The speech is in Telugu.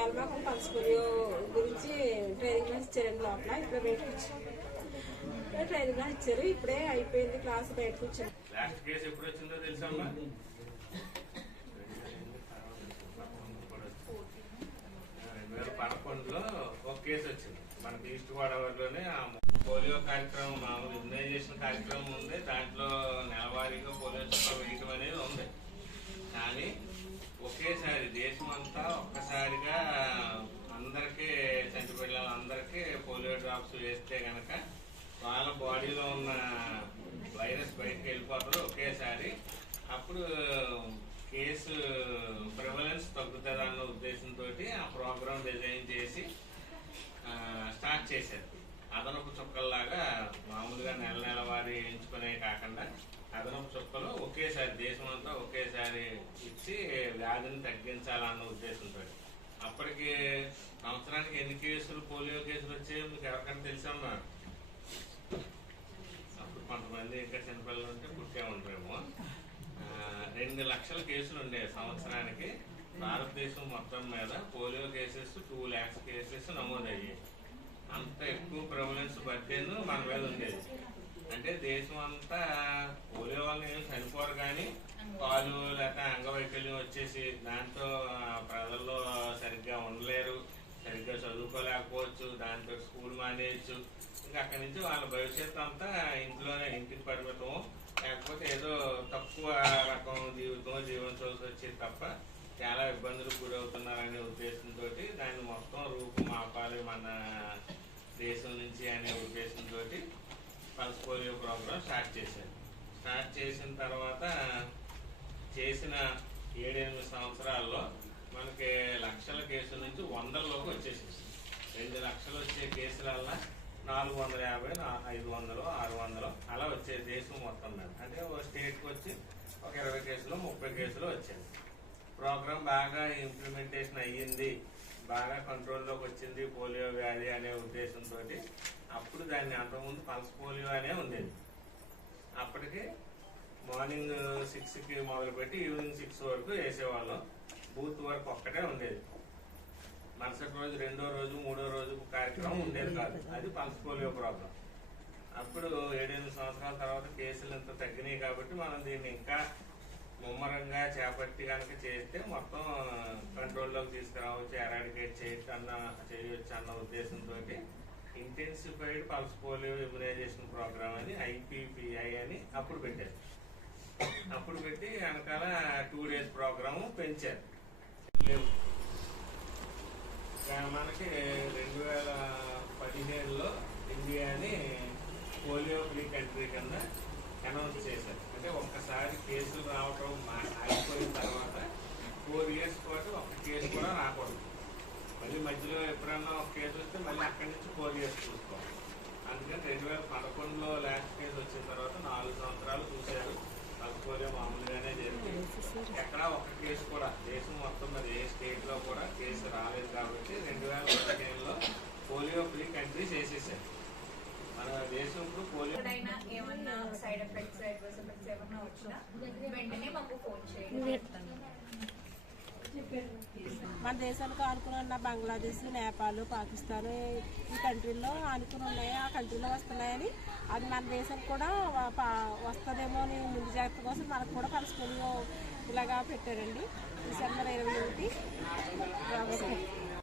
వేల మాకు పల్స్ పోలియో గురించి ట్రైనింగ్ క్లాస్ ఇచ్చారండి లోపల. ఇప్పుడే బయటకు వచ్చాం. ట్రైనింగ్ క్లాస్ ఇచ్చారు. ఇప్పుడే అయిపోయింది క్లాస్ బయటకు వచ్చాం. లాస్ట్ కేసు ఎప్పుడు వచ్చిందో తెలుసమ్మా రెండు వేల పదకొండులో ఒక కేసు వచ్చింది. మనకి ఈస్ట్ గోదావరిలోనే పోలియో కార్యక్రమం మామూలు ఇమ్యునైజేషన్ కార్యక్రమం ఉంది. దాంట్లో నెలవారీగా పోలియో చుక్క వేయటం అనేది ఉంది. కానీ ఒకేసారి దేశం అంతా డ్రాప్స్ వేస్తే కనుక వాళ్ళ బాడీలో ఉన్న వైరస్ బయటకు వెళ్ళిపోతుంది ఒకేసారి. అప్పుడు కేసు ప్రివలెన్స్ తగ్గుతుంది అన్న ఉద్దేశంతో ఆ ప్రోగ్రామ్ డిజైన్ చేసి స్టార్ట్ చేశారు. అదనపు చుక్కల్లాగా మామూలుగా నెల నెల వారి ఎంచుకునే కాకుండా అదనపు చుక్కలు ఒకేసారి దేశం అంతా ఒకేసారి ఇచ్చి వ్యాధిని తగ్గించాలన్న ఉద్దేశంతో సంవత్సరానికి ఎన్ని కేసులు పోలియో కేసులు వచ్చాయో మీకు ఎవరికైనా తెలుసమ్మా అప్పుడు కొంతమంది ఇంకా చిన్నపిల్లలు ఉంటే పుట్టే ఉంటారేమో రెండు లక్షల కేసులు ఉండేవి సంవత్సరానికి భారతదేశం మొత్తం మీద polio cases two lakhs cases నమోదయ్యాయి. అంత ఎక్కువ ప్రివలెన్స్ బర్డెన్ మన మీద ఉండేది. అంటే దేశం అంతా పోలియో వల్ల ఏం చనిపోరు కానీ పాలు లేక అంగవైకల్యం వచ్చేసి దాంతో ప్రజల్లో సరిగ్గా సరిగ్గా చదువుకోలేకపోవచ్చు దాంతో స్కూల్ మానేయచ్చు. ఇంకా అక్కడి నుంచి వాళ్ళ భవిష్యత్తు అంతా ఇంట్లోనే ఇంటికి పరిమితం లేకపోతే ఏదో తక్కువ రకం జీవితం జీవించవలసి వచ్చేది తప్ప చాలా ఇబ్బందులు గురవుతున్నారనే ఉద్దేశంతో దాన్ని మొత్తం రూపు మాపాలి మన దేశం నుంచి అనే ఉద్దేశంతో పల్స్ పోలియో ప్రోగ్రామ్ స్టార్ట్ చేశారు. స్టార్ట్ చేసిన తర్వాత చేసిన ఏడెనిమిది సంవత్సరాల్లో మనకి లక్షల కేసుల నుంచి వందల్లోకి వచ్చేసేసి రెండు లక్షలు వచ్చే కేసులల్లా నాలుగు వందల యాభై ఐదు వందలు ఆరు వందలు అలా వచ్చే దేశం మొత్తం మీద అంటే ఓ స్టేట్కి వచ్చి ఒక ఇరవై కేసులు ముప్పై కేసులు వచ్చాయి. ప్రోగ్రామ్ బాగా ఇంప్లిమెంటేషన్ అయ్యింది బాగా కంట్రోల్లోకి వచ్చింది పోలియో వ్యాధి అనే ఉద్దేశంతో అప్పుడు దాన్ని అంతకుముందు పల్స్ పోలియో అనే ఉండేది. అప్పటికి మార్నింగ్ సిక్స్కి మొదలుపెట్టి ఈవినింగ్ సిక్స్ వరకు వేసేవాళ్ళం. బూత్ వరకు ఒక్కటే ఉండేది. మరుసటి రోజు రెండో రోజు మూడో రోజు కార్యక్రమం ఉండేది కాదు. అది పల్స్ పోలియో ప్రాబ్లం అప్పుడు ఏడెనిమిది సంవత్సరాల తర్వాత కేసులు ఇంత తగ్గినాయి కాబట్టి మనం దీన్ని ఇంకా ముమ్మరంగా చేపట్టి కనుక చేస్తే మొత్తం కంట్రోల్లోకి తీసుకురావచ్చు ఎరాడికేట్ చేయొచ్చు అన్న చేయొచ్చు అన్న ఉద్దేశంతో intensified pulse polio immunisation programme అని ఐపీపీఐ అని అప్పుడు పెట్టారు. అప్పుడు పెట్టి వెనకాల టూ డేస్ ప్రోగ్రాము పెంచారు. లేవు మనకి రెండు వేల పదిహేనులో ఇండియాని పోలియో ఫ్రీ కంట్రీ కింద అనౌన్స్ చేశారు. అంటే ఒక్కసారి కేసులు రావటం ఆగిపోయిన తర్వాత ఫోర్ ఇయర్స్ పాటు ఒక్క కేసు కూడా రాకూడదు. మళ్ళీ మధ్యలో ఎప్పుడన్నా ఒక కేసు వస్తే మళ్ళీ అక్కడి నుంచి ఫోర్ ఇయర్స్ చూసుకోవాలి. అందుకని రెండు వేల పదకొండులో లాస్ట్ కేసు వచ్చిన తర్వాత నాలుగు సంవత్సరాలు చూశారు. పోలియో మామూలుగానే జరిగింది. ఎక్కడా ఒక కేసు కూడా దేశం మొత్తం మరి ఏ స్టేట్లో కూడా కేసు రాలేదు కాబట్టి రెండు వేల పదిహేనులో పోలియో ఫ్రీ కంట్రీ చేసేసారు మన ఏమన్నా సైడ్ ఎఫెక్ట్స్ అడ్వర్స్ ఎఫెక్ట్స్ ఏమన్నా వచ్చినా వెంటనే మాకు ఫోన్ చేయండి. మన దేశానికి ఆనుకుని ఉన్న బంగ్లాదేశ్ నేపాల్ పాకిస్తాన్ ఈ కంట్రీల్లో ఆనుకుని ఉన్నాయి ఆ కంట్రీలో వస్తున్నాయని అది మన దేశం కూడా పా- వస్తుందేమో అని ముందు జాగ్రత్త కోసం మనకు కూడా పల్స్ ఇలాగా పెట్టారండి. డిసెంబర్ ఇరవై ఒకటి.